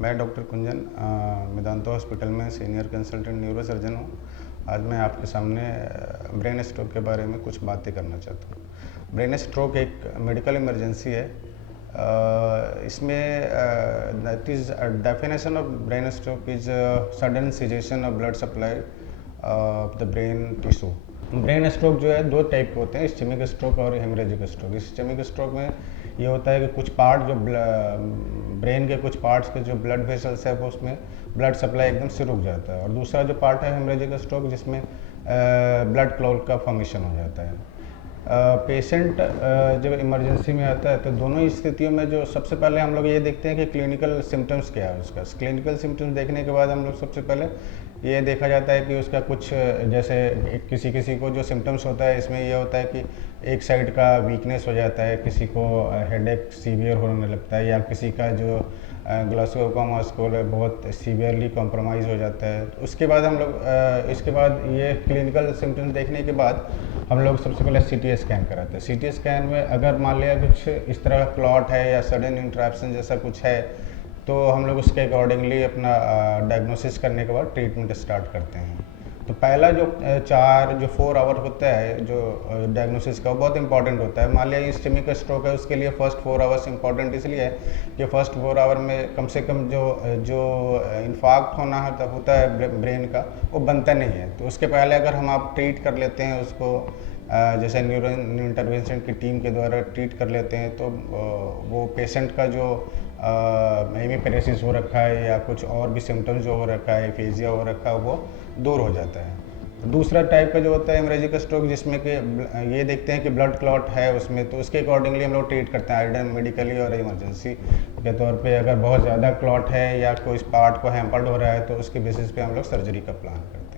मैं डॉक्टर कुंजन मेदांता हॉस्पिटल में senior consultant neuro surgeon हूँ। आज मैं आपके सामने ब्रेन स्ट्रोक के बारे में कुछ बातें करना चाहता हूँ। ब्रेन स्ट्रोक एक मेडिकल इमरजेंसी है। इसमें that is definition of brain stroke is sudden cessation of blood supply of the brain tissue. Brain stroke जो है दो टाइप के होते हैं, इस्केमिक स्ट्रोक और हेमरेजिक स्ट्रोक। इस्केमिक स्ट्रोक में ये होता है कि कुछ पार्ट जो ब्रेन के कुछ पार्ट्स के जो ब्लड वेसल्स है वो उसमें ब्लड सप्लाई एकदम से रुक जाता है, और दूसरा जो पार्ट है हेमरेजिक स्ट्रोक जिसमें ब्लड क्लॉट का फॉर्मेशन हो जाता है। पेशेंट जब इमरजेंसी में आता है तो दोनों ही स्थितियों में जो सबसे पहले हम लोग ये देखते हैं कि क्लिनिकल सिम्टम्स क्या है उसका। क्लिनिकल सिम्टम्स देखने के बाद हम लोग सबसे पहले ये देखा जाता है कि उसका कुछ जैसे किसी किसी को जो सिम्टम्स होता है इसमें ये होता है कि एक साइड का वीकनेस हो जाता है, किसी को हेडेक सीवियर होने लगता है, या किसी का जो ग्लासोकोमा मस्कुलर है बहुत सीवियरली कॉम्प्रोमाइज़ हो जाता है। तो उसके बाद हम लोग इसके बाद ये क्लिनिकल सिम्टम्स देखने के बाद हम लोग सबसे पहले सीटी स्कैन कराते हैं। सीटी स्कैन में अगर मान लिया कुछ इस तरह का क्लॉट है या सडन इंट्रैप्शन जैसा कुछ है तो हम लोग उसके अकॉर्डिंगली अपना डायग्नोसिस करने के बाद ट्रीटमेंट स्टार्ट करते हैं। तो पहला जो 4 आवर होता है जो डायग्नोसिस का, वो बहुत इंपॉर्टेंट होता है। मान लिया इस्केमिक स्ट्रोक है, उसके लिए फर्स्ट 4 आवर्स इंपॉर्टेंट इसलिए है कि फर्स्ट 4 आवर में कम से कम जो इन्फाक्ट होता है ब्रेन का वो बनता नहीं है। तो उसके पहले अगर हम आप ट्रीट कर लेते हैं उसको, जैसे न्यूरो इंटरवेंशन की टीम के द्वारा ट्रीट कर लेते हैं, तो वो पेशेंट का जो हेमीपेरेसिस हो रखा है या कुछ और भी सिम्टम्स जो हो रखा है, एफेजिया हो रखा है, वो दूर हो जाता है। दूसरा टाइप का जो होता है हेमरेजिक स्ट्रोक, जिसमें कि ये देखते हैं कि ब्लड क्लॉट है उसमें, तो उसके अकॉर्डिंगली हम लोग ट्रीट करते हैं आइडन मेडिकली और इमरजेंसी के तौर पे। अगर बहुत ज़्यादा क्लॉट है या कोई पार्ट को हैम्पर्ड हो रहा है तो उसके बेसिस पे हम लोग सर्जरी का प्लान करते हैं।